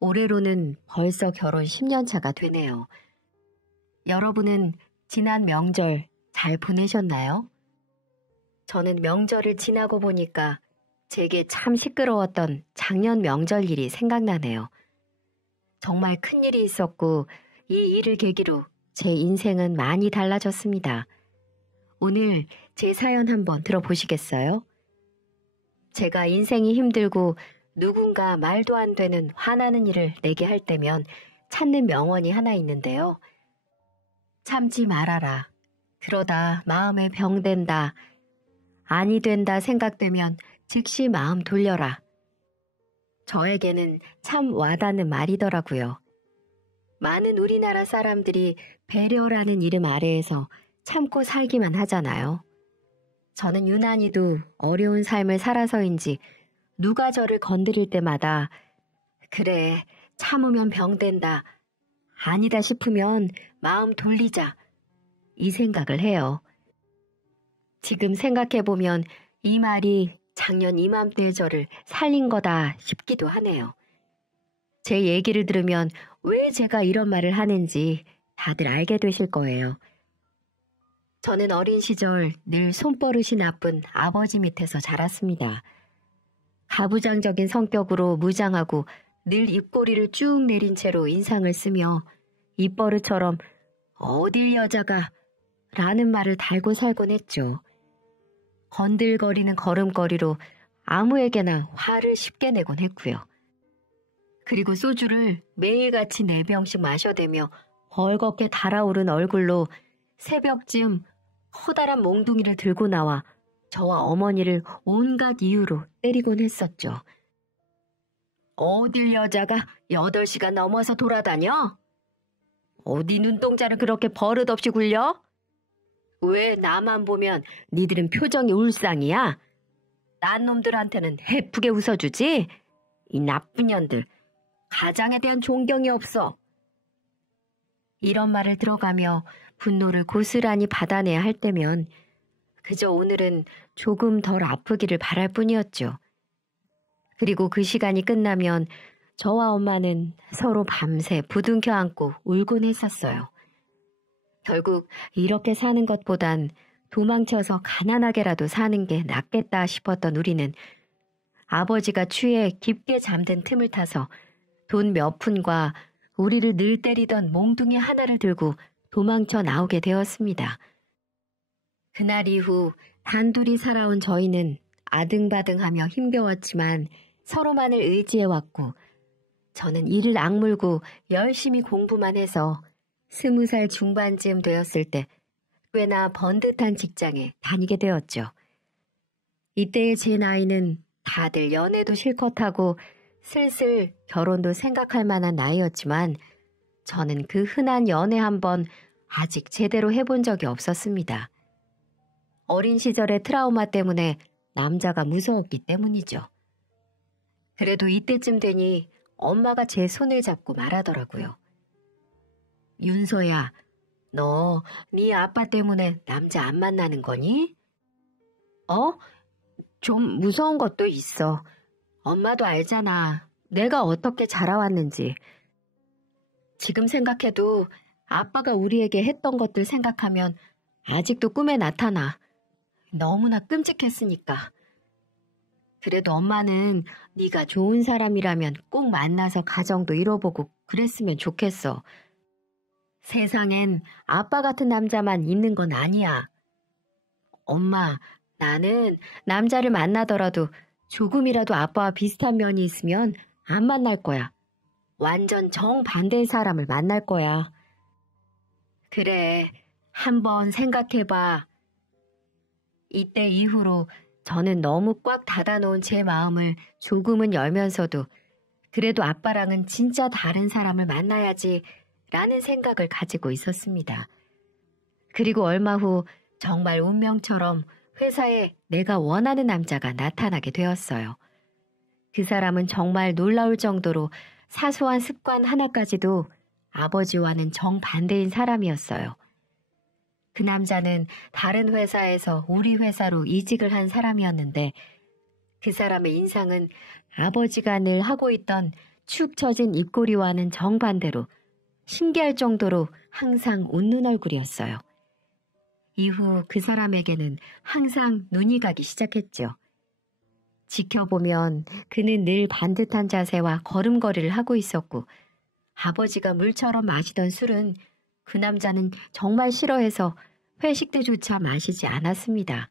올해로는 벌써 결혼 10년 차가 되네요. 여러분은 지난 명절 잘 보내셨나요? 저는 명절을 지나고 보니까 제게 참 시끄러웠던 작년 명절 일이 생각나네요. 정말 큰일이 있었고 이 일을 계기로 제 인생은 많이 달라졌습니다. 오늘 제 사연 한번 들어보시겠어요? 제가 인생이 힘들고 누군가 말도 안 되는 화나는 일을 내게 할 때면 찾는 명언이 하나 있는데요. 참지 말아라. 그러다 마음에 병된다. 아니 된다 생각되면 즉시 마음 돌려라. 저에게는 참 와닿는 말이더라고요. 많은 우리나라 사람들이 배려라는 이름 아래에서 참고 살기만 하잖아요. 저는 유난히도 어려운 삶을 살아서인지 누가 저를 건드릴 때마다 그래, 참으면 병된다. 아니다 싶으면 마음 돌리자. 이 생각을 해요. 지금 생각해보면 이 말이 작년 이맘때의 저를 살린 거다 싶기도 하네요. 제 얘기를 들으면 왜 제가 이런 말을 하는지 다들 알게 되실 거예요. 저는 어린 시절 늘 손버릇이 나쁜 아버지 밑에서 자랐습니다. 가부장적인 성격으로 무장하고 늘 입꼬리를 쭉 내린 채로 인상을 쓰며 입버릇처럼 어딜 여자가 라는 말을 달고 살곤 했죠. 건들거리는 걸음걸이로 아무에게나 화를 쉽게 내곤 했고요. 그리고 소주를 매일같이 4병씩 마셔대며 벌겋게 달아오른 얼굴로 새벽쯤 커다란 몽둥이를 들고 나와 저와 어머니를 온갖 이유로 때리곤 했었죠. 어딜 여자가 8시간 넘어서 돌아다녀? 어디 눈동자를 그렇게 버릇없이 굴려? 왜 나만 보면 니들은 표정이 울상이야? 딴 놈들한테는 해프게 웃어주지? 이 나쁜 년들, 가장에 대한 존경이 없어. 이런 말을 들어가며 분노를 고스란히 받아내야 할 때면 그저 오늘은 조금 덜 아프기를 바랄 뿐이었죠. 그리고 그 시간이 끝나면 저와 엄마는 서로 밤새 부둥켜 안고 울곤 했었어요. 결국 이렇게 사는 것보단 도망쳐서 가난하게라도 사는 게 낫겠다 싶었던 우리는 아버지가 취해 깊게 잠든 틈을 타서 돈 몇 푼과 우리를 늘 때리던 몽둥이 하나를 들고 도망쳐 나오게 되었습니다. 그날 이후 단둘이 살아온 저희는 아등바등하며 힘겨웠지만 서로만을 의지해왔고 저는 이를 악물고 열심히 공부만 해서 20살 중반쯤 되었을 때 꽤나 번듯한 직장에 다니게 되었죠. 이때의 제 나이는 다들 연애도 실컷 하고 슬슬 결혼도 생각할 만한 나이였지만 저는 그 흔한 연애 한 번 아직 제대로 해본 적이 없었습니다. 어린 시절의 트라우마 때문에 남자가 무서웠기 때문이죠. 그래도 이때쯤 되니 엄마가 제 손을 잡고 말하더라고요. 윤서야, 너 네 아빠 때문에 남자 안 만나는 거니? 좀 무서운 것도 있어. 엄마도 알잖아. 내가 어떻게 자라왔는지. 지금 생각해도 아빠가 우리에게 했던 것들 생각하면 아직도 꿈에 나타나. 너무나 끔찍했으니까. 그래도 엄마는 네가 좋은 사람이라면 꼭 만나서 가정도 이뤄보고 그랬으면 좋겠어. 세상엔 아빠 같은 남자만 있는 건 아니야. 엄마, 나는 남자를 만나더라도 조금이라도 아빠와 비슷한 면이 있으면 안 만날 거야. 완전 정반대의 사람을 만날 거야. 그래, 한번 생각해봐. 이때 이후로 저는 너무 꽉 닫아놓은 제 마음을 조금은 열면서도 그래도 아빠랑은 진짜 다른 사람을 만나야지 라는 생각을 가지고 있었습니다. 그리고 얼마 후 정말 운명처럼 회사에 내가 원하는 남자가 나타나게 되었어요. 그 사람은 정말 놀라울 정도로 사소한 습관 하나까지도 아버지와는 정반대인 사람이었어요. 그 남자는 다른 회사에서 우리 회사로 이직을 한 사람이었는데 그 사람의 인상은 아버지가 늘 하고 있던 축 처진 입꼬리와는 정반대로 신기할 정도로 항상 웃는 얼굴이었어요. 이후 그 사람에게는 항상 눈이 가기 시작했죠. 지켜보면 그는 늘 반듯한 자세와 걸음걸이를 하고 있었고 아버지가 물처럼 마시던 술은 그 남자는 정말 싫어해서 회식 때조차 마시지 않았습니다.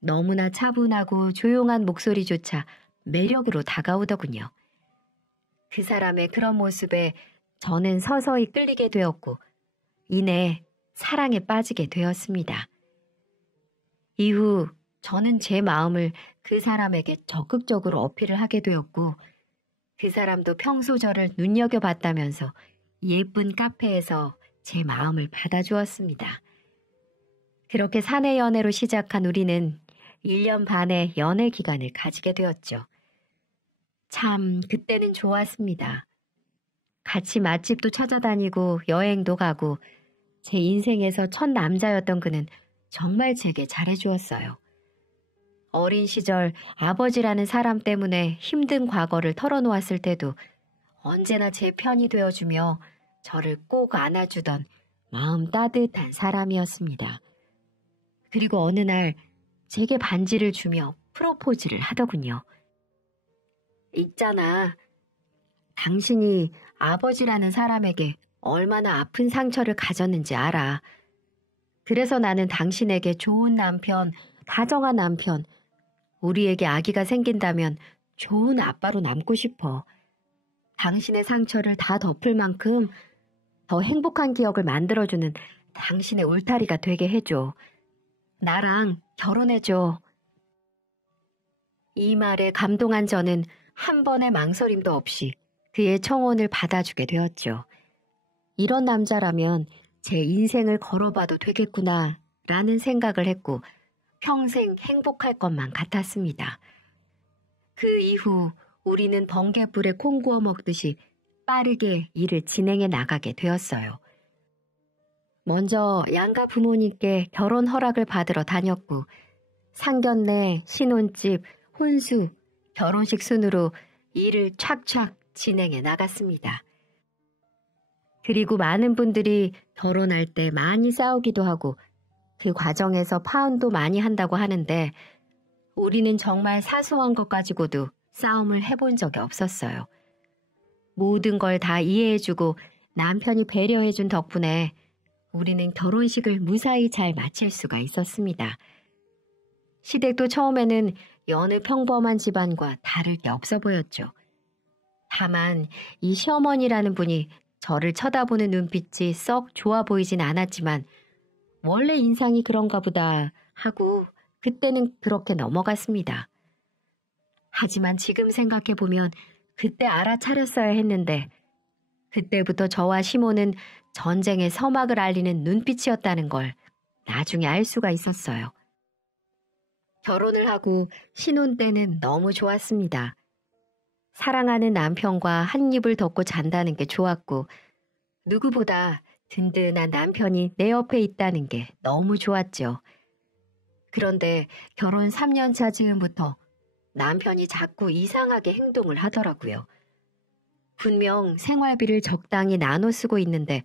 너무나 차분하고 조용한 목소리조차 매력으로 다가오더군요. 그 사람의 그런 모습에 저는 서서히 끌리게 되었고 이내 사랑에 빠지게 되었습니다. 이후 저는 제 마음을 그 사람에게 적극적으로 어필을 하게 되었고 그 사람도 평소 저를 눈여겨봤다면서 예쁜 카페에서 제 마음을 받아주었습니다. 그렇게 사내 연애로 시작한 우리는 1년 반의 연애 기간을 가지게 되었죠. 참 그때는 좋았습니다. 같이 맛집도 찾아다니고 여행도 가고 제 인생에서 첫 남자였던 그는 정말 제게 잘해주었어요. 어린 시절 아버지라는 사람 때문에 힘든 과거를 털어놓았을 때도 언제나 제 편이 되어주며 저를 꼭 안아주던 마음 따뜻한 사람이었습니다. 그리고 어느 날 제게 반지를 주며 프로포즈를 하더군요. 있잖아. 당신이 아버지라는 사람에게 얼마나 아픈 상처를 가졌는지 알아. 그래서 나는 당신에게 좋은 남편, 다정한 남편, 우리에게 아기가 생긴다면 좋은 아빠로 남고 싶어. 당신의 상처를 다 덮을 만큼 더 행복한 기억을 만들어주는 당신의 울타리가 되게 해줘. 나랑 결혼해줘. 이 말에 감동한 저는 한 번의 망설임도 없이 그의 청혼을 받아주게 되었죠. 이런 남자라면 제 인생을 걸어봐도 되겠구나 라는 생각을 했고 평생 행복할 것만 같았습니다. 그 이후 우리는 번갯불에 콩 구워 먹듯이 빠르게 일을 진행해 나가게 되었어요. 먼저 양가 부모님께 결혼 허락을 받으러 다녔고 상견례, 신혼집, 혼수, 결혼식 순으로 일을 착착 진행해 나갔습니다. 그리고 많은 분들이 결혼할 때 많이 싸우기도 하고 그 과정에서 파혼도 많이 한다고 하는데 우리는 정말 사소한 것 가지고도 싸움을 해본 적이 없었어요. 모든 걸 다 이해해주고 남편이 배려해준 덕분에 우리는 결혼식을 무사히 잘 마칠 수가 있었습니다. 시댁도 처음에는 여느 평범한 집안과 다를 게 없어 보였죠. 다만 이 시어머니라는 분이 저를 쳐다보는 눈빛이 썩 좋아 보이진 않았지만 원래 인상이 그런가 보다 하고 그때는 그렇게 넘어갔습니다. 하지만 지금 생각해보면 그때 알아차렸어야 했는데 그때부터 저와 시모는 전쟁의 서막을 알리는 눈빛이었다는 걸 나중에 알 수가 있었어요. 결혼을 하고 신혼 때는 너무 좋았습니다. 사랑하는 남편과 한 입을 덮고 잔다는 게 좋았고 누구보다 든든한 남편이 내 옆에 있다는 게 너무 좋았죠. 그런데 결혼 3년 차 즈음부터 남편이 자꾸 이상하게 행동을 하더라고요. 분명 생활비를 적당히 나눠 쓰고 있는데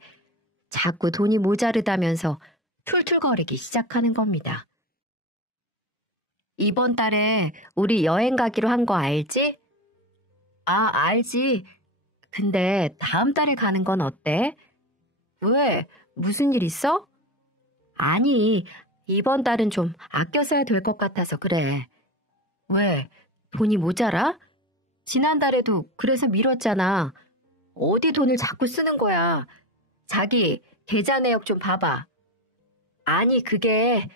자꾸 돈이 모자르다면서 툴툴거리기 시작하는 겁니다. 이번 달에 우리 여행 가기로 한 거 알지? 아, 알지. 근데 다음 달에 가는 건 어때? 왜? 무슨 일 있어? 아니, 이번 달은 좀 아껴 써야 될 것 같아서 그래. 왜? 돈이 모자라? 지난달에도 그래서 미뤘잖아. 어디 돈을 자꾸 쓰는 거야? 자기 계좌 내역 좀 봐봐. 아니, 그게...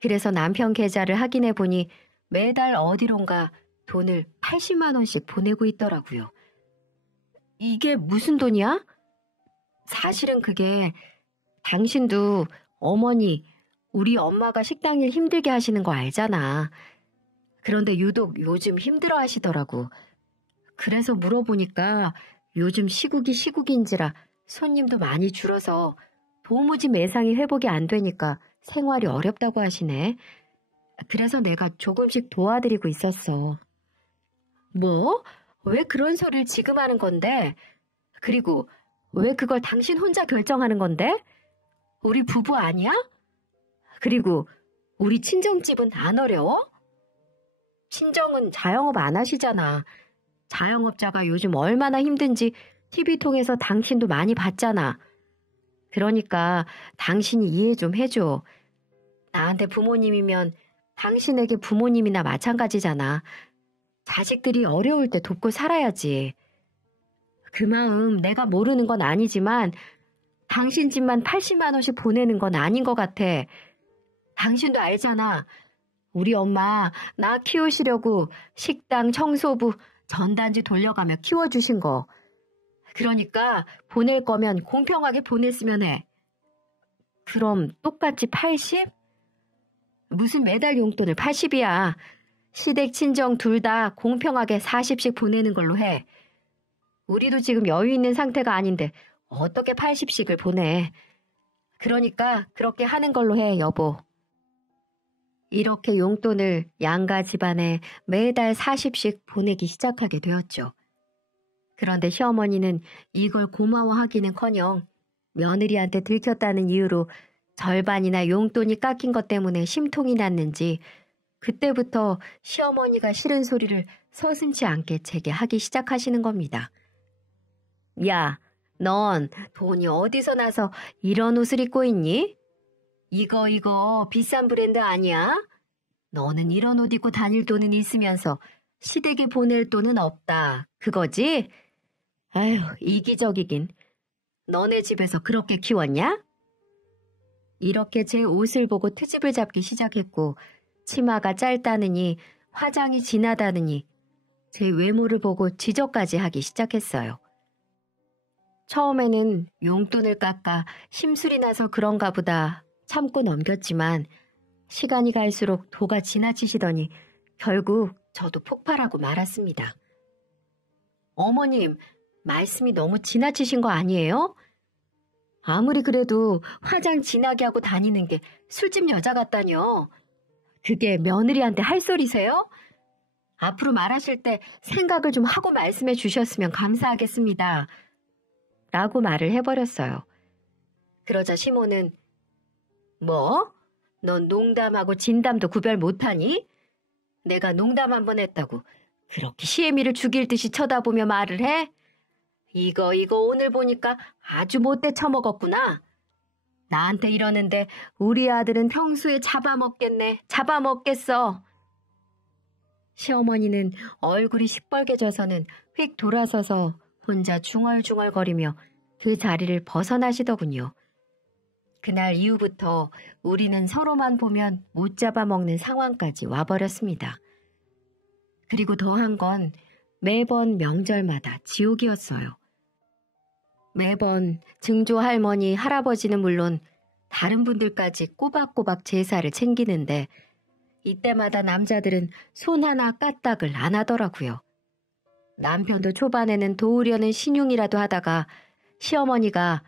그래서 남편 계좌를 확인해 보니 매달 어디론가 돈을 80만 원씩 보내고 있더라고요. 이게 무슨 돈이야? 사실은 그게 당신도 어머니, 우리 엄마가 식당일 힘들게 하시는 거 알잖아. 그런데 유독 요즘 힘들어 하시더라고. 그래서 물어보니까 요즘 시국인지라 손님도 많이 줄어서 도무지 매상이 회복이 안 되니까 생활이 어렵다고 하시네. 그래서 내가 조금씩 도와드리고 있었어. 뭐? 왜 그런 소리를 지금 하는 건데? 그리고 왜 그걸 당신 혼자 결정하는 건데? 우리 부부 아니야? 그리고 우리 친정집은 안 어려워? 친정은 자영업 안 하시잖아. 자영업자가 요즘 얼마나 힘든지 TV 통해서 당신도 많이 봤잖아. 그러니까 당신이 이해 좀 해줘. 나한테 부모님이면 당신에게 부모님이나 마찬가지잖아. 자식들이 어려울 때 돕고 살아야지. 그 마음 내가 모르는 건 아니지만 당신 집만 80만 원씩 보내는 건 아닌 것 같아. 당신도 알잖아. 우리 엄마 나 키우시려고 식당, 청소부, 전단지 돌려가며 키워주신 거. 그러니까 보낼 거면 공평하게 보냈으면 해. 그럼 똑같이 80? 무슨 매달 용돈을 80이야. 시댁, 친정 둘 다 공평하게 40씩 보내는 걸로 해. 우리도 지금 여유 있는 상태가 아닌데 어떻게 80씩을 보내. 그러니까 그렇게 하는 걸로 해, 여보. 이렇게 용돈을 양가 집안에 매달 40씩 보내기 시작하게 되었죠. 그런데 시어머니는 이걸 고마워하기는커녕 며느리한테 들켰다는 이유로 절반이나 용돈이 깎인 것 때문에 심통이 났는지 그때부터 시어머니가 싫은 소리를 서슴지 않게 제게 하기 시작하시는 겁니다. 야, 넌 돈이 어디서 나서 이런 옷을 입고 있니? 이거 비싼 브랜드 아니야? 너는 이런 옷 입고 다닐 돈은 있으면서 시댁에 보낼 돈은 없다. 그거지? 아휴, 이기적이긴. 너네 집에서 그렇게 키웠냐? 이렇게 제 옷을 보고 트집을 잡기 시작했고 치마가 짧다느니 화장이 진하다느니 제 외모를 보고 지적까지 하기 시작했어요. 처음에는 용돈을 깎아 심술이 나서 그런가 보다 참고 넘겼지만 시간이 갈수록 도가 지나치시더니 결국 저도 폭발하고 말았습니다. 어머님, 말씀이 너무 지나치신 거 아니에요? 아무리 그래도 화장 진하게 하고 다니는 게 술집 여자 같다뇨. 그게 며느리한테 할 소리세요? 앞으로 말하실 때 생각을 좀 하고 말씀해 주셨으면 감사하겠습니다. 라고 말을 해버렸어요. 그러자 시모는 뭐? 넌 농담하고 진담도 구별 못하니? 내가 농담 한 번 했다고 그렇게 시애미를 죽일 듯이 쳐다보며 말을 해? 이거 오늘 보니까 아주 못돼 처먹었구나. 나한테 이러는데 우리 아들은 평소에 잡아먹겠네. 잡아먹겠어. 시어머니는 얼굴이 시뻘개져서는 휙 돌아서서 혼자 중얼중얼거리며 그 자리를 벗어나시더군요. 그날 이후부터 우리는 서로만 보면 못 잡아먹는 상황까지 와버렸습니다. 그리고 더한 건 매번 명절마다 지옥이었어요. 매번 증조 할머니, 할아버지는 물론 다른 분들까지 꼬박꼬박 제사를 챙기는데 이때마다 남자들은 손 하나 까딱을 안 하더라고요. 남편도 초반에는 도우려는 신용이라도 하다가 시어머니가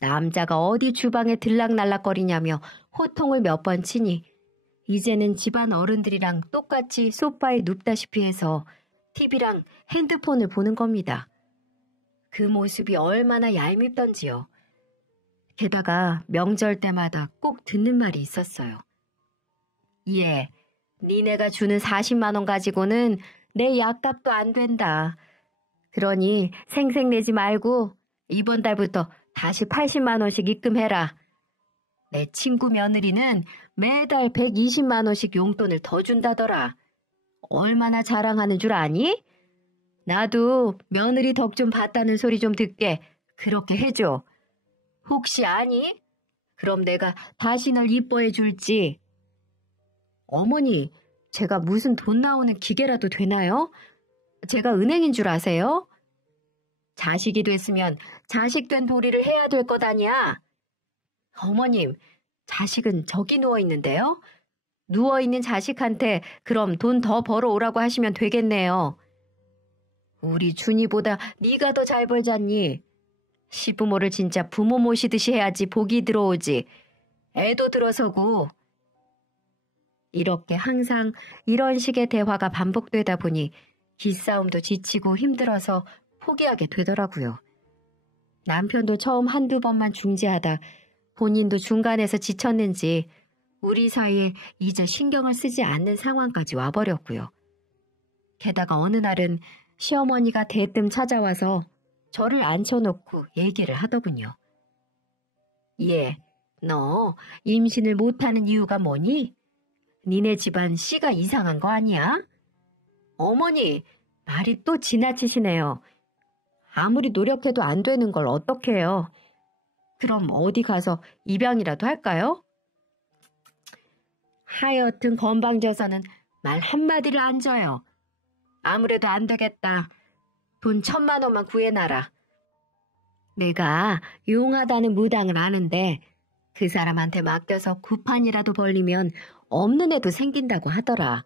남자가 어디 주방에 들락날락거리냐며 호통을 몇 번 치니 이제는 집안 어른들이랑 똑같이 소파에 눕다시피 해서 TV랑 핸드폰을 보는 겁니다. 그 모습이 얼마나 얄밉던지요. 게다가 명절 때마다 꼭 듣는 말이 있었어요. 예, 니네가 주는 40만 원 가지고는 내 약값도 안 된다. 그러니 생색내지 말고 이번 달부터 다시 80만 원씩 입금해라. 내 친구 며느리는 매달 120만 원씩 용돈을 더 준다더라. 얼마나 자랑하는 줄 아니? 나도 며느리 덕 좀 봤다는 소리 좀 듣게 그렇게 해줘. 혹시 아니? 그럼 내가 다시 널 이뻐해 줄지. 어머니, 제가 무슨 돈 나오는 기계라도 되나요? 제가 은행인 줄 아세요? 자식이 됐으면 자식 된 도리를 해야 될 것 아니야. 어머님, 자식은 저기 누워있는데요? 누워있는 자식한테 그럼 돈 더 벌어오라고 하시면 되겠네요. 우리 준이보다 네가 더 잘 벌잖니. 시부모를 진짜 부모 모시듯이 해야지 복이 들어오지. 애도 들어서고. 이렇게 항상 이런 식의 대화가 반복되다 보니 기싸움도 지치고 힘들어서 포기하게 되더라고요. 남편도 처음 한두 번만 중재하다 본인도 중간에서 지쳤는지 우리 사이에 이제 신경을 쓰지 않는 상황까지 와버렸고요. 게다가 어느 날은 시어머니가 대뜸 찾아와서 저를 앉혀놓고 얘기를 하더군요. 얘, 너 임신을 못하는 이유가 뭐니? 니네 집안 씨가 이상한 거 아니야? 어머니, 말이 또 지나치시네요. 아무리 노력해도 안 되는 걸 어떡해요. 그럼 어디 가서 입양이라도 할까요? 하여튼 건방져서는 말 한마디를 안 줘요. 아무래도 안 되겠다. 돈 1,000만 원만 구해놔라. 내가 용하다는 무당을 아는데 그 사람한테 맡겨서 구판이라도 벌리면 없는 애도 생긴다고 하더라.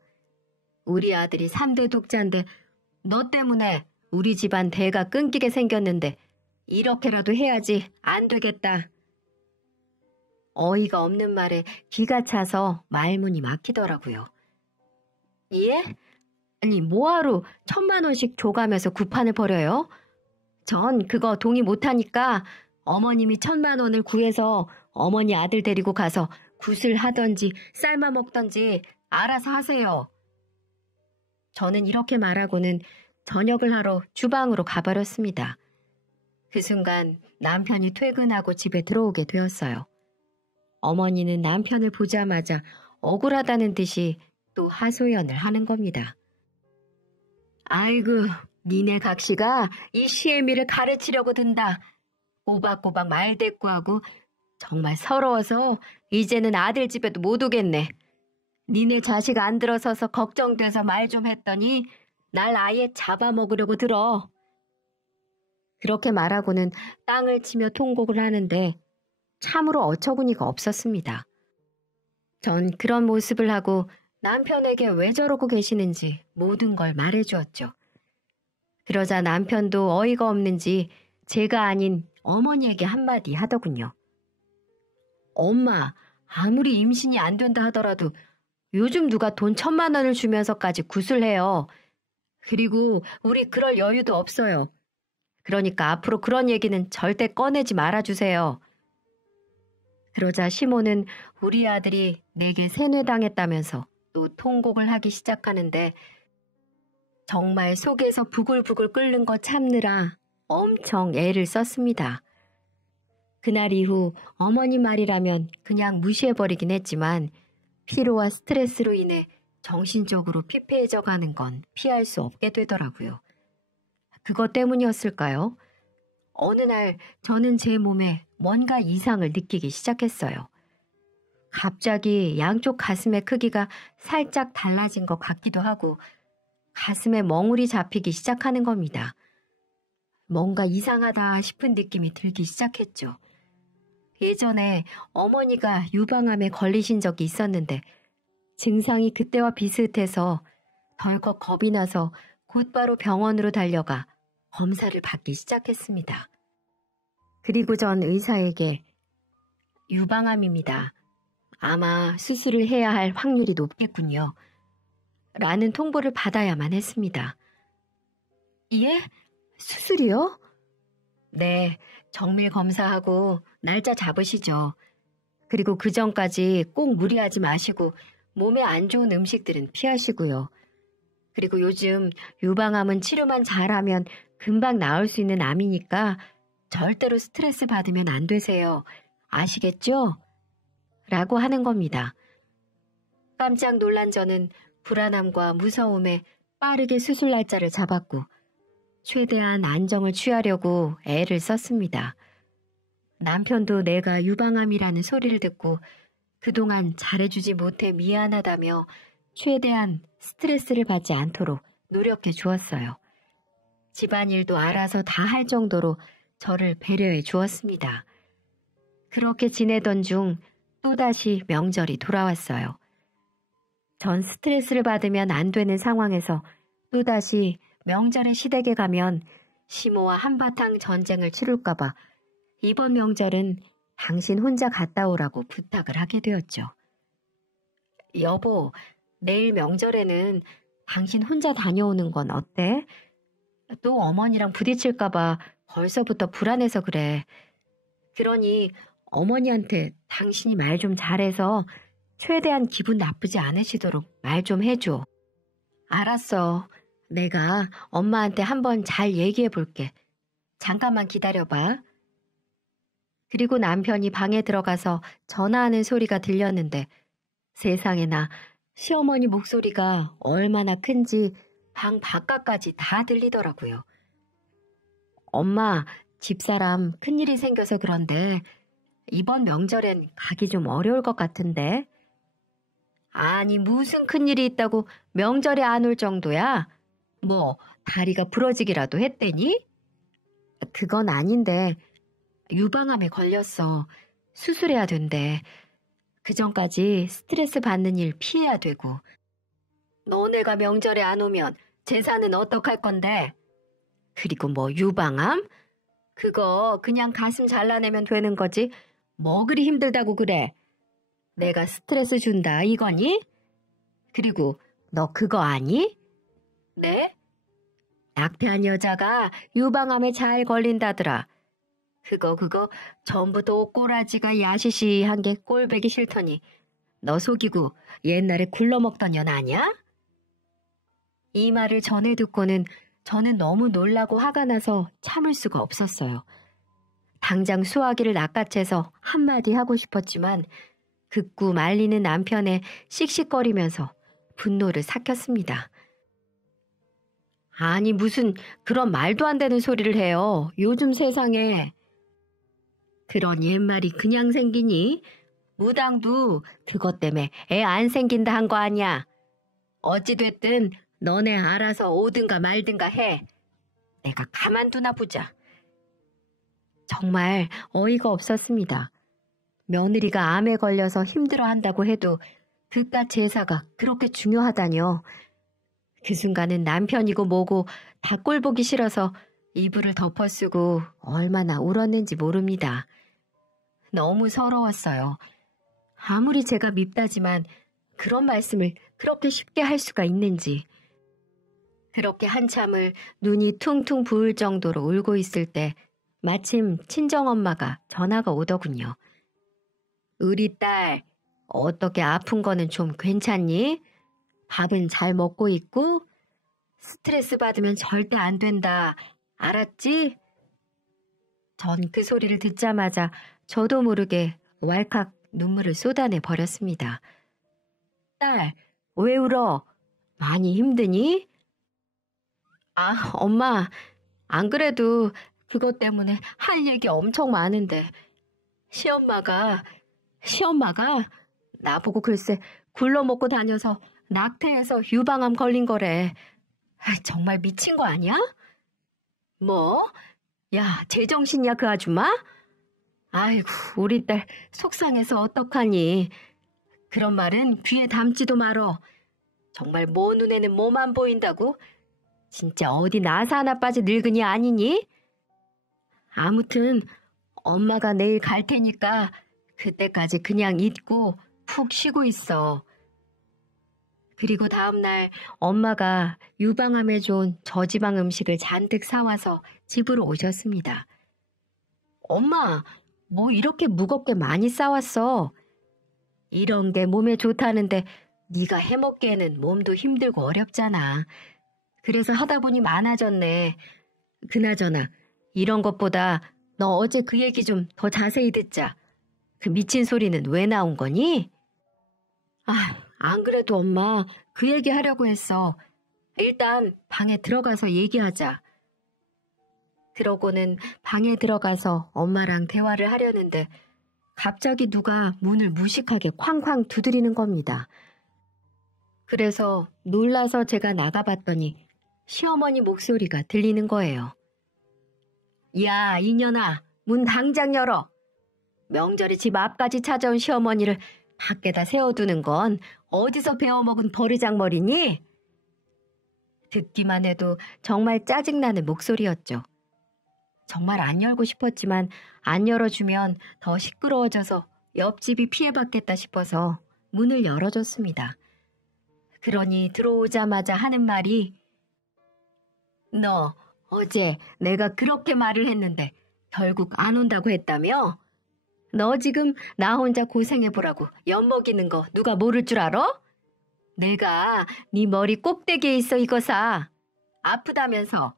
우리 아들이 3대 독자인데 너 때문에 우리 집안 대가 끊기게 생겼는데 이렇게라도 해야지 안 되겠다. 어이가 없는 말에 기가 차서 말문이 막히더라고요. 예? 아니 뭐하러 1,000만 원씩 줘가면서 구판을 벌여요? 전 그거 동의 못하니까 어머님이 1,000만 원을 구해서 어머니 아들 데리고 가서 굿을 하던지 삶아 먹던지 알아서 하세요. 저는 이렇게 말하고는 저녁을 하러 주방으로 가버렸습니다. 그 순간 남편이 퇴근하고 집에 들어오게 되었어요. 어머니는 남편을 보자마자 억울하다는 듯이 또 하소연을 하는 겁니다. 아이고, 니네 각시가 이 시애미를 가르치려고 든다. 꼬박꼬박 말대꾸하고 정말 서러워서 이제는 아들 집에도 못 오겠네. 니네 자식 안 들어서서 걱정돼서 말 좀 했더니 날 아예 잡아먹으려고 들어. 그렇게 말하고는 땅을 치며 통곡을 하는데 참으로 어처구니가 없었습니다. 전 그런 모습을 하고 남편에게 왜 저러고 계시는지 모든 걸 말해주었죠. 그러자 남편도 어이가 없는지 제가 아닌 어머니에게 한마디 하더군요. 엄마, 아무리 임신이 안 된다 하더라도 요즘 누가 돈 1,000만 원을 주면서까지 굿을 해요. 그리고 우리 그럴 여유도 없어요. 그러니까 앞으로 그런 얘기는 절대 꺼내지 말아주세요. 그러자 시모는 우리 아들이 내게 세뇌당했다면서 또 통곡을 하기 시작하는데 정말 속에서 부글부글 끓는 거 참느라 엄청 애를 썼습니다. 그날 이후 어머니 말이라면 그냥 무시해버리긴 했지만 피로와 스트레스로 인해 정신적으로 피폐해져 가는 건 피할 수 없게 되더라고요. 그것 때문이었을까요? 어느 날 저는 제 몸에 뭔가 이상을 느끼기 시작했어요. 갑자기 양쪽 가슴의 크기가 살짝 달라진 것 같기도 하고 가슴에 멍울이 잡히기 시작하는 겁니다. 뭔가 이상하다 싶은 느낌이 들기 시작했죠. 예전에 어머니가 유방암에 걸리신 적이 있었는데 증상이 그때와 비슷해서 덜컥 겁이 나서 곧바로 병원으로 달려가 검사를 받기 시작했습니다. 그리고 전 의사에게 유방암입니다. 아마 수술을 해야 할 확률이 높겠군요. 라는 통보를 받아야만 했습니다. 예? 수술이요? 네, 정밀 검사하고 날짜 잡으시죠. 그리고 그 전까지 꼭 무리하지 마시고 몸에 안 좋은 음식들은 피하시고요. 그리고 요즘 유방암은 치료만 잘하면 금방 나을 수 있는 암이니까 절대로 스트레스 받으면 안 되세요. 아시겠죠? 라고 하는 겁니다. 깜짝 놀란 저는 불안함과 무서움에 빠르게 수술 날짜를 잡았고 최대한 안정을 취하려고 애를 썼습니다. 남편도 내가 유방암이라는 소리를 듣고 그동안 잘해주지 못해 미안하다며 최대한 스트레스를 받지 않도록 노력해 주었어요. 집안일도 알아서 다 할 정도로 저를 배려해 주었습니다. 그렇게 지내던 중 또다시 명절이 돌아왔어요. 전 스트레스를 받으면 안 되는 상황에서 또다시 명절의 시댁에 가면 시모와 한바탕 전쟁을 치룰까봐 이번 명절은 당신 혼자 갔다 오라고 부탁을 하게 되었죠. 여보, 내일 명절에는 당신 혼자 다녀오는 건 어때? 또 어머니랑 부딪힐까봐 벌써부터 불안해서 그래. 그러니 어머니한테 당신이 말 좀 잘해서 최대한 기분 나쁘지 않으시도록 말 좀 해줘. 알았어. 내가 엄마한테 한번 잘 얘기해 볼게. 잠깐만 기다려봐. 그리고 남편이 방에 들어가서 전화하는 소리가 들렸는데 세상에나 시어머니 목소리가 얼마나 큰지 방 바깥까지 다 들리더라고요. 엄마, 집사람 큰일이 생겨서 그런데 이번 명절엔 가기 좀 어려울 것 같은데. 아니, 무슨 큰일이 있다고 명절에 안 올 정도야? 뭐 다리가 부러지기라도 했대니? 그건 아닌데 유방암에 걸렸어. 수술해야 된대. 그전까지 스트레스 받는 일 피해야 되고. 너네가 명절에 안 오면 제사는 어떡할 건데? 그리고 뭐 유방암? 그거 그냥 가슴 잘라내면 되는 거지. 뭐 그리 힘들다고 그래. 내가 스트레스 준다 이거니? 그리고 너 그거 아니? 네? 낙태한 여자가 유방암에 잘 걸린다더라. 그거 전부터 꼬라지가 야시시한 게 꼴배기 싫더니 너 속이고 옛날에 굴러먹던 년 아냐? 이 말을 전해 듣고는 저는 너무 놀라고 화가 나서 참을 수가 없었어요. 당장 수화기를 낚아채서 한마디 하고 싶었지만 극구 말리는 남편의 씩씩거리면서 분노를 삭혔습니다. 아니 무슨 그런 말도 안 되는 소리를 해요. 요즘 세상에. 그런 옛말이 그냥 생기니? 무당도 그것 때문에 애 안 생긴다 한 거 아니야. 어찌됐든 너네 알아서 오든가 말든가 해. 내가 가만두나 보자. 정말 어이가 없었습니다. 며느리가 암에 걸려서 힘들어한다고 해도 그깟 제사가 그렇게 중요하다뇨. 그 순간은 남편이고 뭐고 다 꼴보기 싫어서 이불을 덮어쓰고 얼마나 울었는지 모릅니다. 너무 서러웠어요. 아무리 제가 밉다지만 그런 말씀을 그렇게 쉽게 할 수가 있는지. 그렇게 한참을 눈이 퉁퉁 부을 정도로 울고 있을 때 마침 친정엄마가 전화가 오더군요. 우리 딸, 어떻게 아픈 거는 좀 괜찮니? 밥은 잘 먹고 있고? 스트레스 받으면 절대 안 된다. 알았지? 전 그 소리를 듣자마자 저도 모르게 왈칵 눈물을 쏟아내 버렸습니다. 딸, 왜 울어? 많이 힘드니? 아, 엄마, 안 그래도 그것 때문에 할 얘기 엄청 많은데 시엄마가 나보고 글쎄 굴러먹고 다녀서 낙태해서 유방암 걸린 거래. 정말 미친 거 아니야? 뭐? 야, 제정신이야 그 아줌마? 아이고, 우리 딸 속상해서 어떡하니. 그런 말은 귀에 담지도 말어. 정말 모 눈에는 뭐만 보인다고? 진짜 어디 나사 하나 빠진 늙은이 아니니? 아무튼 엄마가 내일 갈 테니까 그때까지 그냥 잊고 푹 쉬고 있어. 그리고 다음날 엄마가 유방암에 좋은 저지방 음식을 잔뜩 사와서 집으로 오셨습니다. 엄마, 뭐 이렇게 무겁게 많이 싸왔어? 이런 게 몸에 좋다는데 네가 해먹기에는 몸도 힘들고 어렵잖아. 그래서 하다 보니 많아졌네. 그나저나 이런 것보다 너 어제 그 얘기 좀 더 자세히 듣자. 그 미친 소리는 왜 나온 거니? 안 그래도 엄마 그 얘기 하려고 했어. 일단 방에 들어가서 얘기하자. 그러고는 방에 들어가서 엄마랑 대화를 하려는데 갑자기 누가 문을 무식하게 쾅쾅 두드리는 겁니다. 그래서 놀라서 제가 나가봤더니 시어머니 목소리가 들리는 거예요. 야, 이년아, 문 당장 열어. 명절에 집 앞까지 찾아온 시어머니를 밖에다 세워두는 건 어디서 배워먹은 버르장머리니? 듣기만 해도 정말 짜증나는 목소리였죠. 정말 안 열고 싶었지만 안 열어주면 더 시끄러워져서 옆집이 피해받겠다 싶어서 문을 열어줬습니다. 그러니 들어오자마자 하는 말이 너 어제 내가 그렇게 말을 했는데 결국 안 온다고 했다며? 너 지금 나 혼자 고생해보라고 엿먹이는 거 누가 모를 줄 알아? 내가 네 머리 꼭대기에 있어 이거사. 아프다면서.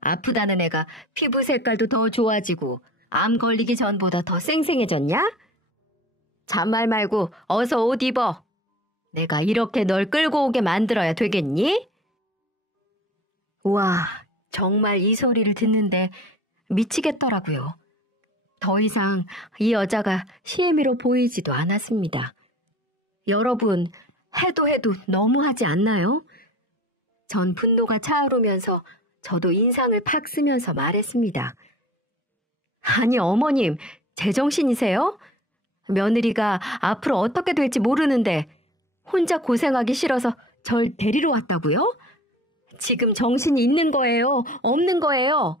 아프다는 애가 피부 색깔도 더 좋아지고 암 걸리기 전보다 더 쌩쌩해졌냐? 잔말 말고 어서 옷 입어. 내가 이렇게 널 끌고 오게 만들어야 되겠니? 와, 정말 이 소리를 듣는데 미치겠더라고요. 더 이상 이 여자가 시애미로 보이지도 않았습니다. 여러분, 해도 너무하지 않나요? 전 분노가 차오르면서 저도 인상을 팍 쓰면서 말했습니다. 아니 어머님, 제정신이세요? 며느리가 앞으로 어떻게 될지 모르는데 혼자 고생하기 싫어서 절 데리러 왔다고요? 지금 정신이 있는 거예요? 없는 거예요?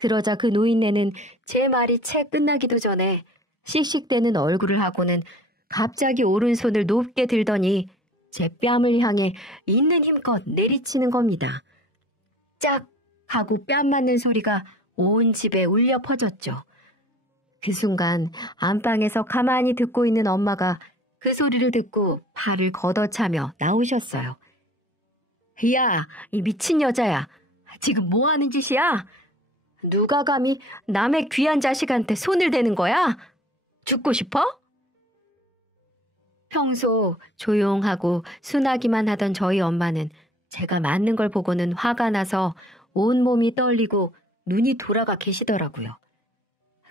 그러자 그 노인네는 제 말이 채 끝나기도 전에 씩씩대는 얼굴을 하고는 갑자기 오른손을 높게 들더니 제 뺨을 향해 있는 힘껏 내리치는 겁니다. 짝 하고 뺨 맞는 소리가 온 집에 울려 퍼졌죠. 그 순간 안방에서 가만히 듣고 있는 엄마가 그 소리를 듣고 팔을 걷어차며 나오셨어요. 야, 이 미친 여자야. 지금 뭐 하는 짓이야? 누가 감히 남의 귀한 자식한테 손을 대는 거야? 죽고 싶어? 평소 조용하고 순하기만 하던 저희 엄마는 제가 맞는 걸 보고는 화가 나서 온몸이 떨리고 눈이 돌아가 계시더라고요.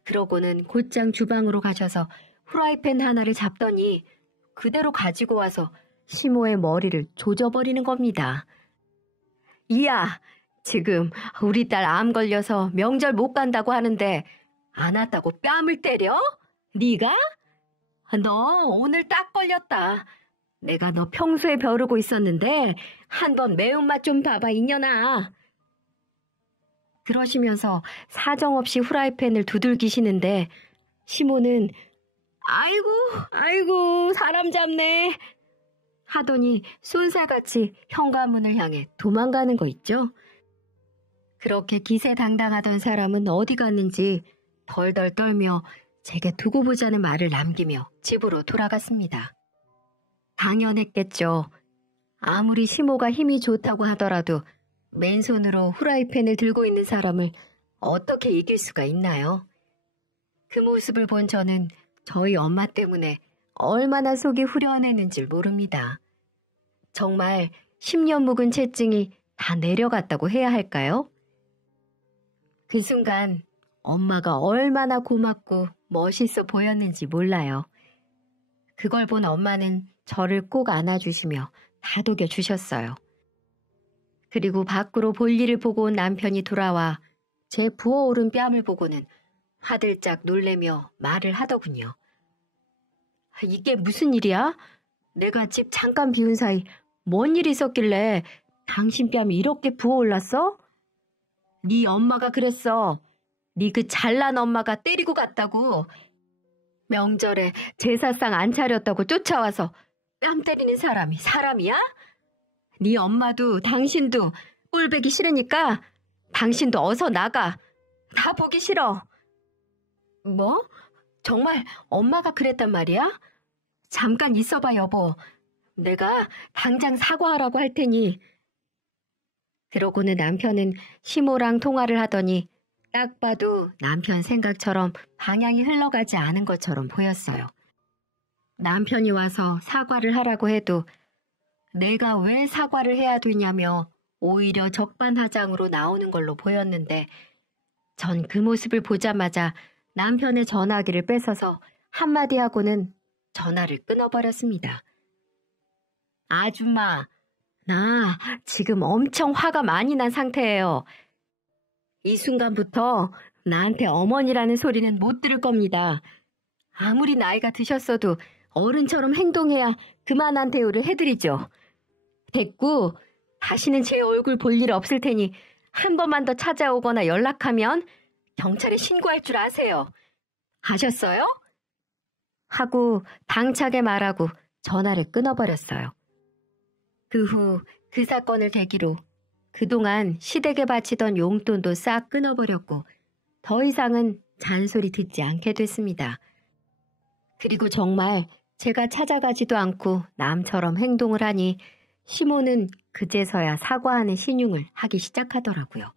그러고는 곧장 주방으로 가셔서 후라이팬 하나를 잡더니 그대로 가지고 와서 시모의 머리를 조져버리는 겁니다. 이야, 지금 우리 딸 암 걸려서 명절 못 간다고 하는데 안 왔다고 뺨을 때려? 네가? 너 오늘 딱 걸렸다. 내가 너 평소에 벼르고 있었는데 한번 매운맛 좀 봐봐 이년아. 그러시면서 사정없이 후라이팬을 두들기시는데 시모는 아이고 사람 잡네 하더니 쏜살같이 현관문을 향해 도망가는 거 있죠. 그렇게 기세당당하던 사람은 어디 갔는지 덜덜 떨며 제게 두고 보자는 말을 남기며 집으로 돌아갔습니다. 당연했겠죠. 아무리 시모가 힘이 좋다고 하더라도 맨손으로 후라이팬을 들고 있는 사람을 어떻게 이길 수가 있나요? 그 모습을 본 저는 저희 엄마 때문에 얼마나 속이 후련했는지 모릅니다. 정말 10년 묵은 채증이 다 내려갔다고 해야 할까요? 그 순간 엄마가 얼마나 고맙고 멋있어 보였는지 몰라요. 그걸 본 엄마는 저를 꼭 안아주시며 다독여 주셨어요. 그리고 밖으로 볼일을 보고 온 남편이 돌아와 제 부어오른 뺨을 보고는 화들짝 놀래며 말을 하더군요. 이게 무슨 일이야? 내가 집 잠깐 비운 사이 뭔 일이 있었길래 당신 뺨이 이렇게 부어올랐어? 네 엄마가 그랬어. 네 그 잘난 엄마가 때리고 갔다고. 명절에 제사상 안 차렸다고 쫓아와서 뺨 때리는 사람이 사람이야? 네 엄마도 당신도 꼴보기 싫으니까 당신도 어서 나가. 다 보기 싫어. 뭐? 정말 엄마가 그랬단 말이야? 잠깐 있어봐 여보. 내가 당장 사과하라고 할 테니. 그러고는 남편은 시모랑 통화를 하더니 딱 봐도 남편 생각처럼 방향이 흘러가지 않은 것처럼 보였어요. 남편이 와서 사과를 하라고 해도 내가 왜 사과를 해야 되냐며 오히려 적반하장으로 나오는 걸로 보였는데 전 그 모습을 보자마자 남편의 전화기를 뺏어서 한마디 하고는 전화를 끊어버렸습니다. 아줌마, 나 지금 엄청 화가 많이 난 상태예요. 이 순간부터 나한테 어머니라는 소리는 못 들을 겁니다. 아무리 나이가 드셨어도 어른처럼 행동해야 그만한 대우를 해드리죠. 됐고, 다시는 제 얼굴 볼 일 없을 테니 한 번만 더 찾아오거나 연락하면 경찰에 신고할 줄 아세요. 아셨어요? 하고 당차게 말하고 전화를 끊어버렸어요. 그 후 그 사건을 계기로 그동안 시댁에 바치던 용돈도 싹 끊어버렸고 더 이상은 잔소리 듣지 않게 됐습니다. 그리고 정말 제가 찾아가지도 않고 남처럼 행동을 하니 시모는 그제서야 사과하는 신용을 하기 시작하더라고요.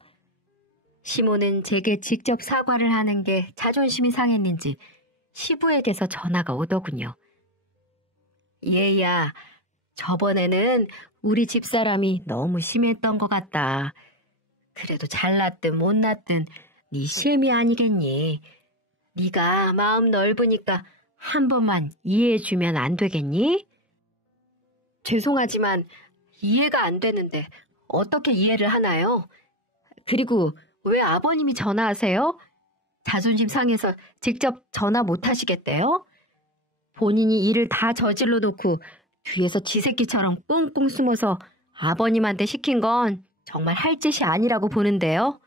시모는 제게 직접 사과를 하는 게 자존심이 상했는지 시부에게서 전화가 오더군요. 얘야, 저번에는 우리 집사람이 너무 심했던 것 같다. 그래도 잘났든 못났든 네 셈이 아니겠니? 네가 마음 넓으니까 한 번만 이해해주면 안 되겠니? 죄송하지만 이해가 안 되는데 어떻게 이해를 하나요? 그리고 왜 아버님이 전화하세요? 자존심 상해서 직접 전화 못 하시겠대요? 본인이 일을 다 저질러 놓고 뒤에서 쥐새끼처럼 뿡뿡 숨어서 아버님한테 시킨 건 정말 할 짓이 아니라고 보는데요.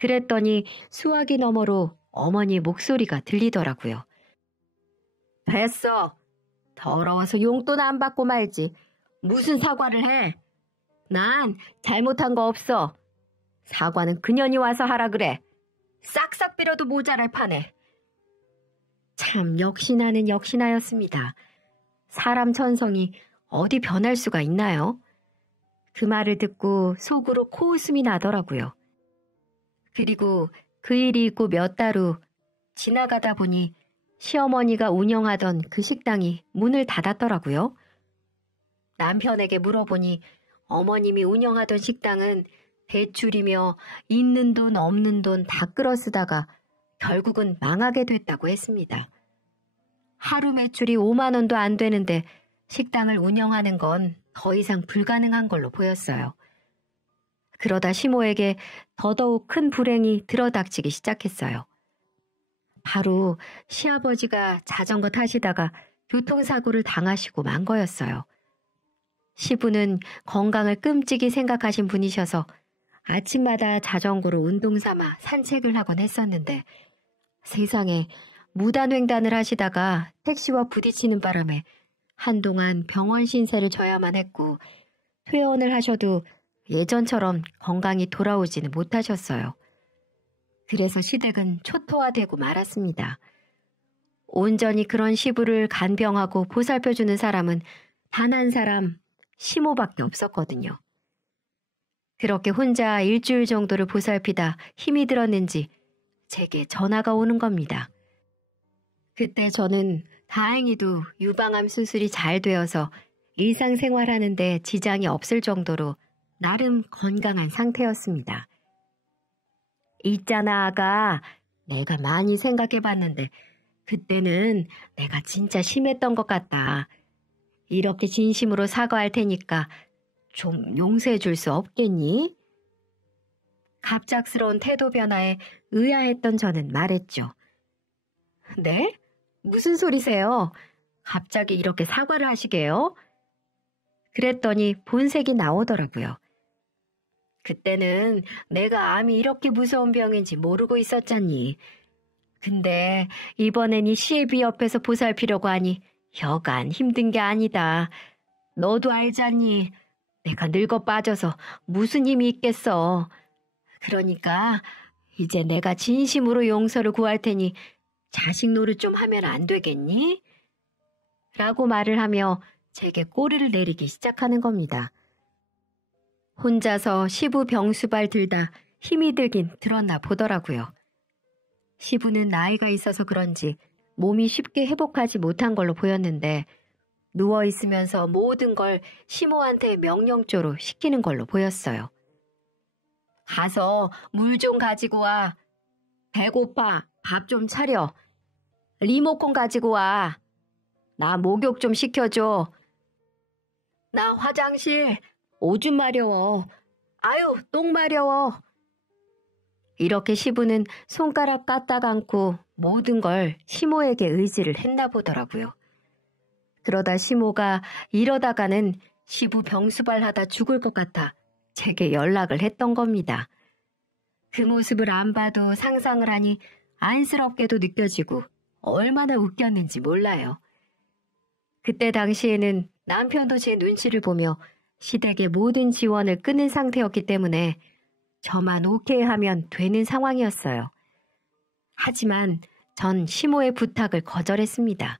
그랬더니 수화기 너머로 어머니 목소리가 들리더라고요. 됐어. 더러워서 용돈 안 받고 말지. 무슨 사과를 해? 난 잘못한 거 없어. 사과는 그년이 와서 하라 그래. 싹싹 빌어도 모자랄 판에. 참 역시나는 역시나였습니다. 사람 천성이 어디 변할 수가 있나요? 그 말을 듣고 속으로 코웃음이 나더라고요. 그리고 그 일이 있고 몇 달 후 지나가다 보니 시어머니가 운영하던 그 식당이 문을 닫았더라고요. 남편에게 물어보니 어머님이 운영하던 식당은 대출이며 있는 돈 없는 돈 다 끌어쓰다가 결국은 망하게 됐다고 했습니다. 하루 매출이 5만 원도 안 되는데 식당을 운영하는 건 더 이상 불가능한 걸로 보였어요. 그러다 시모에게 더더욱 큰 불행이 들어닥치기 시작했어요. 바로 시아버지가 자전거 타시다가 교통사고를 당하시고 만 거였어요. 시부는 건강을 끔찍이 생각하신 분이셔서 아침마다 자전거로 운동 삼아 산책을 하곤 했었는데 세상에 무단횡단을 하시다가 택시와 부딪히는 바람에 한동안 병원 신세를 져야만 했고 퇴원을 하셔도 예전처럼 건강이 돌아오지는 못하셨어요. 그래서 시댁은 초토화되고 말았습니다. 온전히 그런 시부를 간병하고 보살펴주는 사람은 단 한 사람, 시모밖에 없었거든요. 그렇게 혼자 일주일 정도를 보살피다 힘이 들었는지 제게 전화가 오는 겁니다. 그때 저는 다행히도 유방암 수술이 잘 되어서 일상생활하는데 지장이 없을 정도로 나름 건강한 상태였습니다. 있잖아, 아가. 내가 많이 생각해봤는데 그때는 내가 진짜 심했던 것 같다. 이렇게 진심으로 사과할 테니까 좀 용서해 줄 수 없겠니? 갑작스러운 태도 변화에 의아했던 저는 말했죠. 네? 무슨 소리세요? 갑자기 이렇게 사과를 하시게요? 그랬더니 본색이 나오더라고요. 그때는 내가 암이 이렇게 무서운 병인지 모르고 있었잖니. 근데 이번엔 이 시애비 옆에서 보살피려고 하니 여간 힘든 게 아니다. 너도 알잖니. 내가 늙어 빠져서 무슨 힘이 있겠어. 그러니까 이제 내가 진심으로 용서를 구할 테니 자식 노릇 좀 하면 안 되겠니? 라고 말을 하며 제게 꼬리를 내리기 시작하는 겁니다. 혼자서 시부 병수발 들다 힘이 들긴 들었나 보더라고요. 시부는 나이가 있어서 그런지 몸이 쉽게 회복하지 못한 걸로 보였는데 누워있으면서 모든 걸 시모한테 명령조로 시키는 걸로 보였어요. 가서 물 좀 가지고 와. 배고파. 밥 좀 차려. 리모컨 가지고 와. 나 목욕 좀 시켜줘. 나 화장실. 오줌 마려워. 아유, 똥 마려워. 이렇게 시부는 손가락 까딱 않고 모든 걸 시모에게 의지를 했나 보더라고요. 그러다 시모가 이러다가는 시부 병수발하다 죽을 것 같아 제게 연락을 했던 겁니다. 그 모습을 안 봐도 상상을 하니 안쓰럽게도 느껴지고 얼마나 웃겼는지 몰라요. 그때 당시에는 남편도 제 눈치를 보며 시댁의 모든 지원을 끊은 상태였기 때문에 저만 오케이 하면 되는 상황이었어요. 하지만 전 시모의 부탁을 거절했습니다.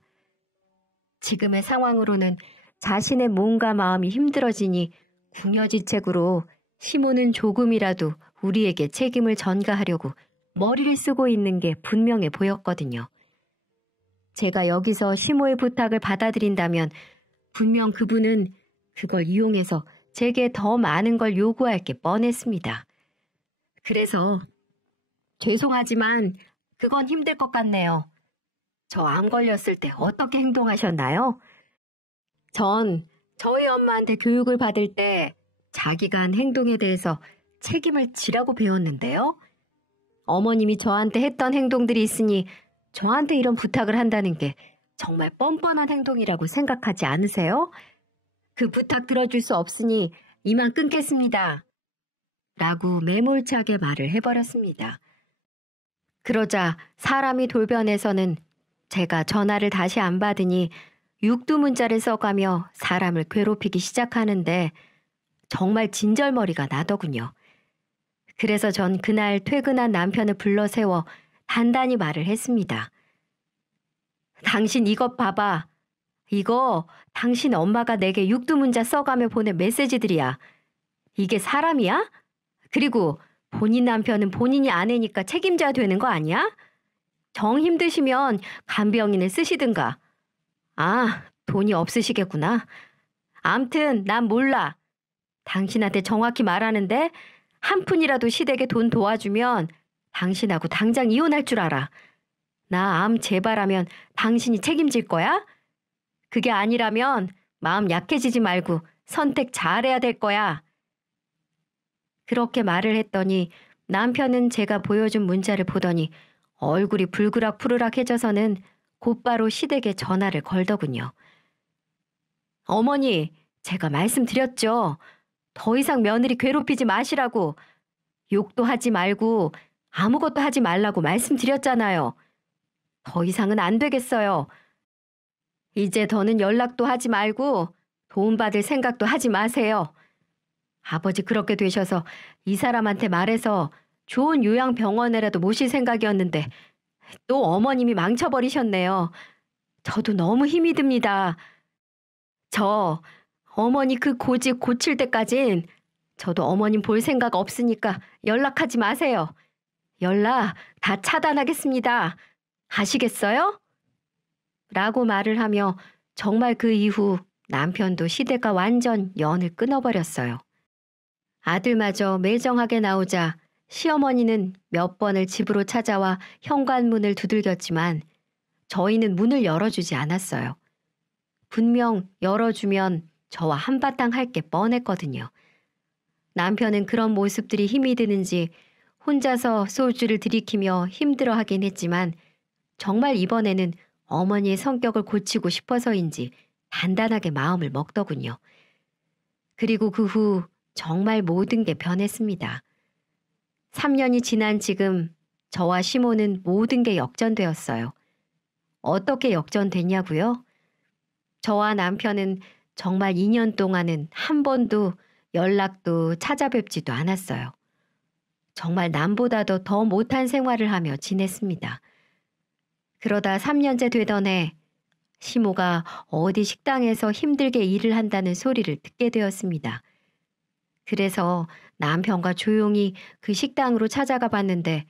지금의 상황으로는 자신의 몸과 마음이 힘들어지니 궁여지책으로 시모는 조금이라도 우리에게 책임을 전가하려고 머리를 쓰고 있는 게 분명해 보였거든요. 제가 여기서 시모의 부탁을 받아들인다면 분명 그분은 그걸 이용해서 제게 더 많은 걸 요구할 게 뻔했습니다. 그래서 죄송하지만 그건 힘들 것 같네요. 저 암 걸렸을 때 어떻게 행동하셨나요? 전 저희 엄마한테 교육을 받을 때 자기가 한 행동에 대해서 책임을 지라고 배웠는데요. 어머님이 저한테 했던 행동들이 있으니 저한테 이런 부탁을 한다는 게 정말 뻔뻔한 행동이라고 생각하지 않으세요? 그 부탁 들어줄 수 없으니 이만 끊겠습니다. 라고 매몰차게 말을 해버렸습니다. 그러자 사람이 돌변해서는 제가 전화를 다시 안 받으니 육두문자를 써가며 사람을 괴롭히기 시작하는데 정말 진절머리가 나더군요. 그래서 전 그날 퇴근한 남편을 불러 세워 단단히 말을 했습니다. 당신 이것 봐봐. 이거 당신 엄마가 내게 육두문자 써가며 보낸 메시지들이야. 이게 사람이야? 그리고 본인 남편은 본인이 아내니까 책임져야 되는 거 아니야? 정 힘드시면 간병인을 쓰시든가. 아, 돈이 없으시겠구나. 암튼 난 몰라. 당신한테 정확히 말하는데 한 푼이라도 시댁에 돈 도와주면 당신하고 당장 이혼할 줄 알아. 나 암 재발하면 당신이 책임질 거야? 그게 아니라면 마음 약해지지 말고 선택 잘해야 될 거야. 그렇게 말을 했더니 남편은 제가 보여준 문자를 보더니 얼굴이 불그락푸르락해져서는 곧바로 시댁에 전화를 걸더군요. 어머니, 제가 말씀드렸죠. 더 이상 며느리 괴롭히지 마시라고. 욕도 하지 말고 아무것도 하지 말라고 말씀드렸잖아요. 더 이상은 안 되겠어요. 이제 더는 연락도 하지 말고 도움받을 생각도 하지 마세요. 아버지 그렇게 되셔서 이 사람한테 말해서 좋은 요양병원에라도 모실 생각이었는데 또 어머님이 망쳐버리셨네요. 저도 너무 힘이 듭니다. 저 어머니 그 고집 고칠 때까진 저도 어머님 볼 생각 없으니까 연락하지 마세요. 연락 다 차단하겠습니다. 아시겠어요? 라고 말을 하며 정말 그 이후 남편도 시댁과 완전 연을 끊어버렸어요. 아들마저 매정하게 나오자 시어머니는 몇 번을 집으로 찾아와 현관문을 두들겼지만 저희는 문을 열어주지 않았어요. 분명 열어주면 저와 한바탕 할 게 뻔했거든요. 남편은 그런 모습들이 힘이 드는지 혼자서 소주를 들이키며 힘들어하긴 했지만 정말 이번에는 어머니의 성격을 고치고 싶어서인지 단단하게 마음을 먹더군요. 그리고 그 후 정말 모든 게 변했습니다. 3년이 지난 지금 저와 시모는 모든 게 역전되었어요. 어떻게 역전됐냐고요? 저와 남편은 정말 2년 동안은 한 번도 연락도 찾아뵙지도 않았어요. 정말 남보다도 더 못한 생활을 하며 지냈습니다. 그러다 3년째 되던 해 시모가 어디 식당에서 힘들게 일을 한다는 소리를 듣게 되었습니다. 그래서 남편과 조용히 그 식당으로 찾아가 봤는데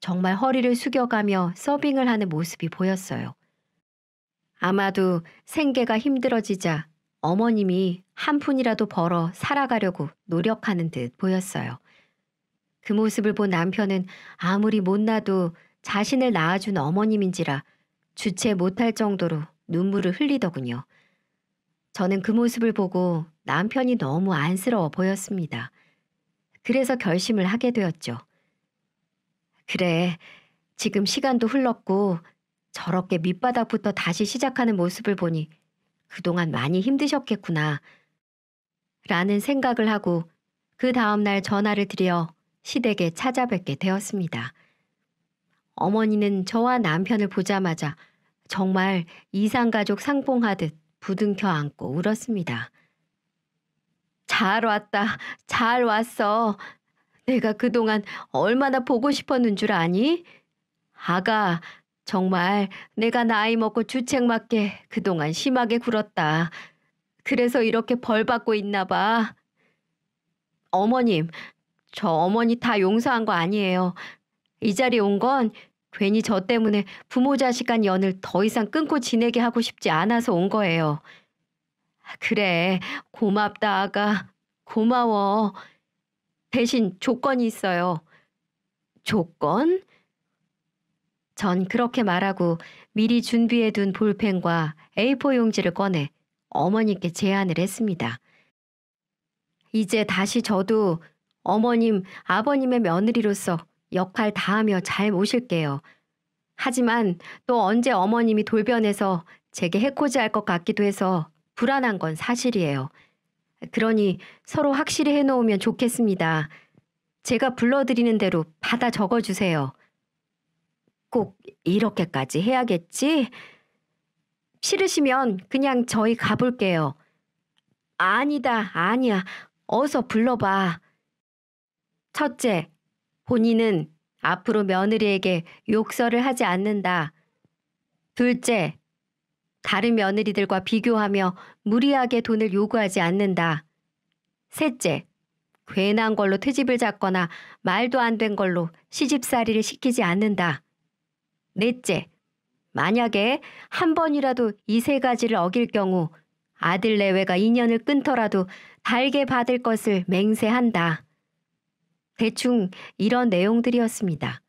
정말 허리를 숙여가며 서빙을 하는 모습이 보였어요. 아마도 생계가 힘들어지자 어머님이 한 푼이라도 벌어 살아가려고 노력하는 듯 보였어요. 그 모습을 본 남편은 아무리 못나도 자신을 낳아준 어머님인지라 주체 못할 정도로 눈물을 흘리더군요. 저는 그 모습을 보고 남편이 너무 안쓰러워 보였습니다. 그래서 결심을 하게 되었죠. 그래, 지금 시간도 흘렀고 저렇게 밑바닥부터 다시 시작하는 모습을 보니 그동안 많이 힘드셨겠구나 라는 생각을 하고 그 다음날 전화를 드려 시댁에 찾아뵙게 되었습니다. 어머니는 저와 남편을 보자마자 정말 이상가족 상봉하듯 부둥켜 안고 울었습니다. 잘 왔다. 잘 왔어. 내가 그동안 얼마나 보고 싶었는 줄 아니? 아가, 정말 내가 나이 먹고 주책 맞게 그동안 심하게 굴었다. 그래서 이렇게 벌 받고 있나 봐. 어머님, 저 어머니 다 용서한 거 아니에요. 이 자리에 온 건 괜히 저 때문에 부모 자식 간 연을 더 이상 끊고 지내게 하고 싶지 않아서 온 거예요. 그래, 고맙다, 아가. 고마워. 대신 조건이 있어요. 조건? 전 그렇게 말하고 미리 준비해둔 볼펜과 A4 용지를 꺼내 어머님께 제안을 했습니다. 이제 다시 저도 어머님, 아버님의 며느리로서 역할 다하며 잘 모실게요. 하지만 또 언제 어머님이 돌변해서 제게 해코지할 것 같기도 해서 불안한 건 사실이에요. 그러니 서로 확실히 해놓으면 좋겠습니다. 제가 불러드리는 대로 받아 적어주세요. 꼭 이렇게까지 해야겠지? 싫으시면 그냥 저희 가볼게요. 아니다, 아니야. 어서 불러봐. 첫째, 본인은 앞으로 며느리에게 욕설을 하지 않는다. 둘째, 다른 며느리들과 비교하며 무리하게 돈을 요구하지 않는다. 셋째, 괜한 걸로 트집을 잡거나 말도 안 된 걸로 시집살이를 시키지 않는다. 넷째, 만약에 한 번이라도 이 세 가지를 어길 경우 아들 내외가 인연을 끊더라도 달게 받을 것을 맹세한다. 대충 이런 내용들이었습니다.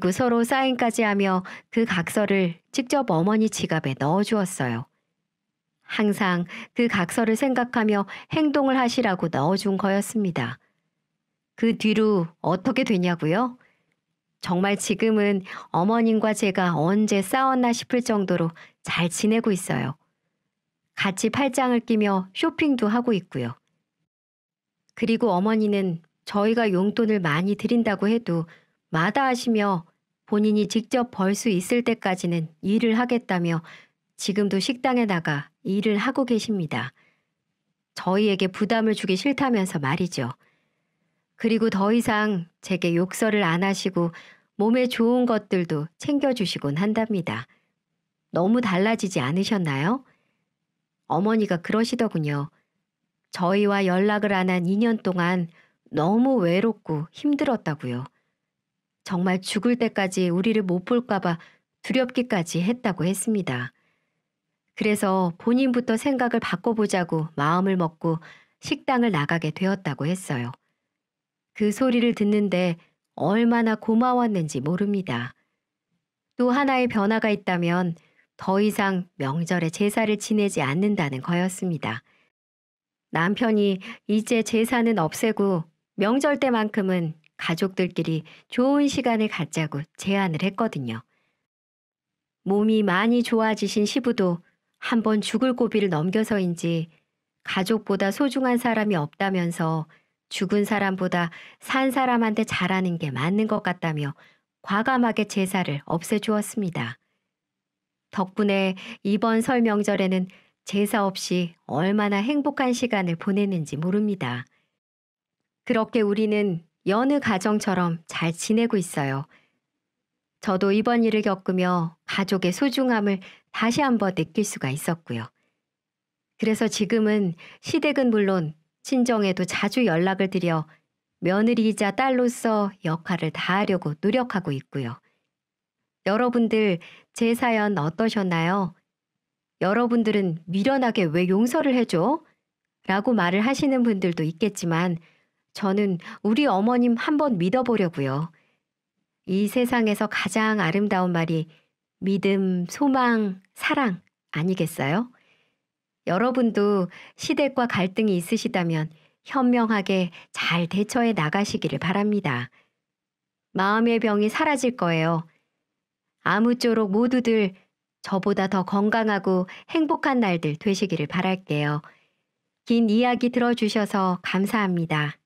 그리고 서로 사인까지 하며 그 각서를 직접 어머니 지갑에 넣어 주었어요. 항상 그 각서를 생각하며 행동을 하시라고 넣어준 거였습니다. 그 뒤로 어떻게 되냐고요? 정말 지금은 어머님과 제가 언제 싸웠나 싶을 정도로 잘 지내고 있어요. 같이 팔짱을 끼며 쇼핑도 하고 있고요. 그리고 어머니는 저희가 용돈을 많이 드린다고 해도 마다하시며 본인이 직접 벌 수 있을 때까지는 일을 하겠다며 지금도 식당에 나가 일을 하고 계십니다. 저희에게 부담을 주기 싫다면서 말이죠. 그리고 더 이상 제게 욕설을 안 하시고 몸에 좋은 것들도 챙겨주시곤 한답니다. 너무 달라지지 않으셨나요? 어머니가 그러시더군요. 저희와 연락을 안 한 2년 동안 너무 외롭고 힘들었다고요. 정말 죽을 때까지 우리를 못 볼까봐 두렵기까지 했다고 했습니다. 그래서 본인부터 생각을 바꿔보자고 마음을 먹고 식당을 나가게 되었다고 했어요. 그 소리를 듣는데 얼마나 고마웠는지 모릅니다. 또 하나의 변화가 있다면 더 이상 명절에 제사를 지내지 않는다는 거였습니다. 남편이 이제 제사는 없애고 명절 때만큼은 가족들끼리 좋은 시간을 갖자고 제안을 했거든요. 몸이 많이 좋아지신 시부도 한번 죽을 고비를 넘겨서인지 가족보다 소중한 사람이 없다면서 죽은 사람보다 산 사람한테 잘하는 게 맞는 것 같다며 과감하게 제사를 없애주었습니다. 덕분에 이번 설 명절에는 제사 없이 얼마나 행복한 시간을 보냈는지 모릅니다. 그렇게 우리는 여느 가정처럼 잘 지내고 있어요. 저도 이번 일을 겪으며 가족의 소중함을 다시 한번 느낄 수가 있었고요. 그래서 지금은 시댁은 물론 친정에도 자주 연락을 드려 며느리이자 딸로서 역할을 다하려고 노력하고 있고요. 여러분들 제 사연 어떠셨나요? 여러분들은 미련하게 왜 용서를 해줘? 라고 말을 하시는 분들도 있겠지만 저는 우리 어머님 한번 믿어보려고요. 이 세상에서 가장 아름다운 말이 믿음, 소망, 사랑 아니겠어요? 여러분도 시댁과 갈등이 있으시다면 현명하게 잘 대처해 나가시기를 바랍니다. 마음의 병이 사라질 거예요. 아무쪼록 모두들 저보다 더 건강하고 행복한 날들 되시기를 바랄게요. 긴 이야기 들어주셔서 감사합니다.